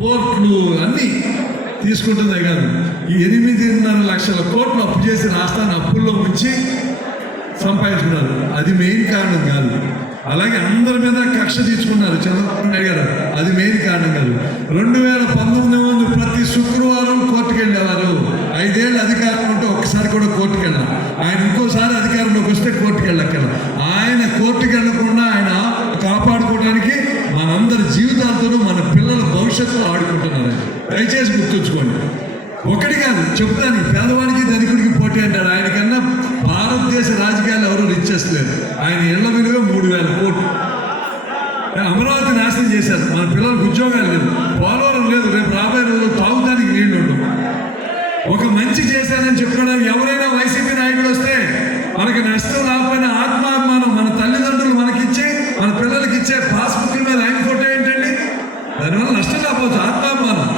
కోట్లు అన్నీ తీసుకుంటుందే కాదు, ఈ 8.5 లక్షల కోట్లు అప్పు చేసి రాష్ట్రాన్ని అప్పుల్లో ఉంచి సంపాదించుకున్నారు. అది మెయిన్ కారణం కాదు. అలాగే అందరి మీద కక్ష తీర్చుకున్నారు చంద్రబాబు నాయుడు గారు, అది మెయిన్ కారణం కాదు. 2019 ప్రతి శుక్రవారం కోర్టుకు వెళ్ళేవారు. 5 ఏళ్ళు అధికారం ఉంటే ఒక్కసారి కూడా కోర్టుకు వెళ్ళాం. ఆయన ఇంకోసారి అధికారంలోకి వస్తే కోర్టుకు వెళ్ళక్కల. ఆయన కోర్టుకు వెళ్లకుండా ఆయన కాపాడుకోవడానికి మనందరి జీవితాలతోనూ మన పిల్లల భవిష్యత్తులో ఆడుకుంటున్నారు. దయచేసి గుర్తుంచుకోండి. ఒకటి కాదు చెప్తాను, పేదవాడికి ధనికుడికి పోటీ అంటాడు. ఆయనకన్నా భారతదేశ రాజకీయాలు ఎవరు రిచెస్ట్ లేరు. ఆయన ఇళ్ల విలువ 3,000 కోట్లు. అమరావతి నాశనం చేశారు. మన పిల్లలకు ఉద్యోగాలు లేదు, పోలవరం లేదు, రేపు రాబోయే రోజులు తాగుతానికి నీళ్లు ఉండవు. ఒక మంచి చేశానని చెప్పుకోవడానికి ఎవరైనా వైసీపీ నాయకుడు వస్తే మనకి నష్టం రాకపోయినా ఆత్మాభిమానం, మన తల్లిదండ్రులు మనకిచ్చే మన పిల్లలకి ఇచ్చే పాస్బుక్ల మీద ఆయన ఫోటో ఏంటండి? దానివల్ల నష్టం రాకపోవచ్చు, ఆత్మాభిమానం.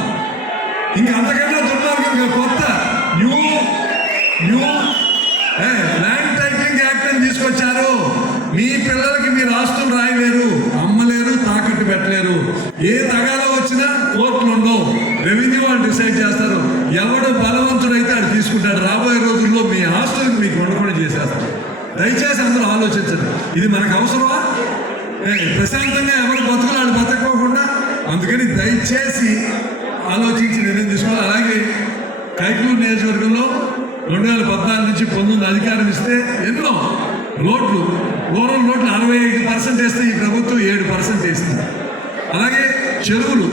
ఇంకా అంతకన్నా దుర్మార్గం, ఇంకా కొత్త న్యూ ల్యాండ్ టైటిలింగ్ యాక్ట్ అని తీసుకొచ్చారు. మీ పిల్లలకి మీరు ఆస్తులు రాయలేరు, అమ్మలేరు, తాకట్టు పెట్టలేరు. ఏ తగాదా వచ్చినా కోర్టులు ఉండవు, రెవెన్యూ వాళ్ళు డిసైడ్ చేస్తారు. ఎవడు బలవంతుడైతే అది తీసుకుంటాడు. రాబోయే రోజుల్లో మీ ఆస్తులకు మీకు ఉండకుండా చేసేస్తారు. దయచేసి అందరూ ఆలోచించండి. ఇది మనకు అవసరమా? ప్రశాంతంగా ఎవరు బతుకులు బతకపోకుండా. అందుకని దయచేసి ఆలోచించి నిర్ణయం తీసుకోవాలి. అలాగే కైకలూరు నియోజకవర్గంలో 2014 నుంచి 19 అధికారం ఇస్తే ఎన్నో రోడ్లు, రూరల్ రోడ్లు 65% వేస్తే ఈ ప్రభుత్వం 7% వేస్తుంది. అలాగే చెరువులు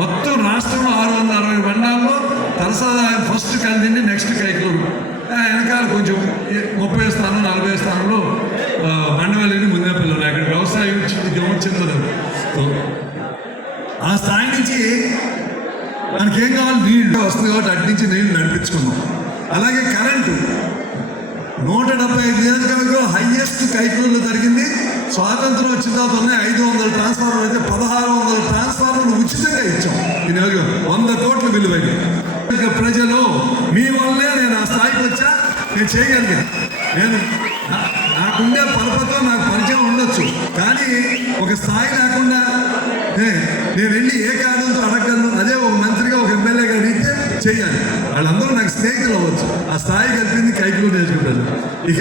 మొత్తం రాష్ట్రంలో 660 మండలాల్లో తలసాదాయం ఫస్ట్ కలిదిండి, నెక్స్ట్ కైకలూరు, వెనకాల కొంచెం 30 స్థానం 40 స్థానంలో మండవల్లిని ముందేపల్లి ఉన్నాయి. అక్కడ వ్యవసాయం చిన్నది. ఆ స్థాయి నుంచి మనకేం కావాలి? నీళ్ళు వస్తుంది కాబట్టి అటు నుంచి నీళ్లు నడిపించుకున్నాం. అలాగే కరెంటు 175 నియోజకవర్గంలో హైయెస్ట్ కైకలూరులో జరిగింది. స్వాతంత్రం వచ్చిన తర్వాత ఉన్నాయి 500 ట్రాన్స్ఫార్మర్లు అయితే 1600 ట్రాన్స్ఫార్మర్లు ఉచితంగా ఇచ్చాం. ఈ నియోజకవర్గం 100 కోట్ల విలువైంది. ప్రజలు మీ వల్లే నేను ఆ స్థాయికి వచ్చా, నేను చేయగలిగాను. నేను నాకుండే పరపతో నాకు పరిచయం ఉండొచ్చు, కానీ ఒక స్థాయి లేకుండా నేను వెళ్ళి ఏ కారణంతో అడగలను. అదే ఒక మంత్రిగా ఒక ఎమ్మెల్యేగా అడిగితే చేయాలి. వాళ్ళందరూ నాకు స్నేహితులు అవ్వచ్చు. ఆ స్థాయి కలిపింది కైకలూరు నియోజకవర్గం. ఇక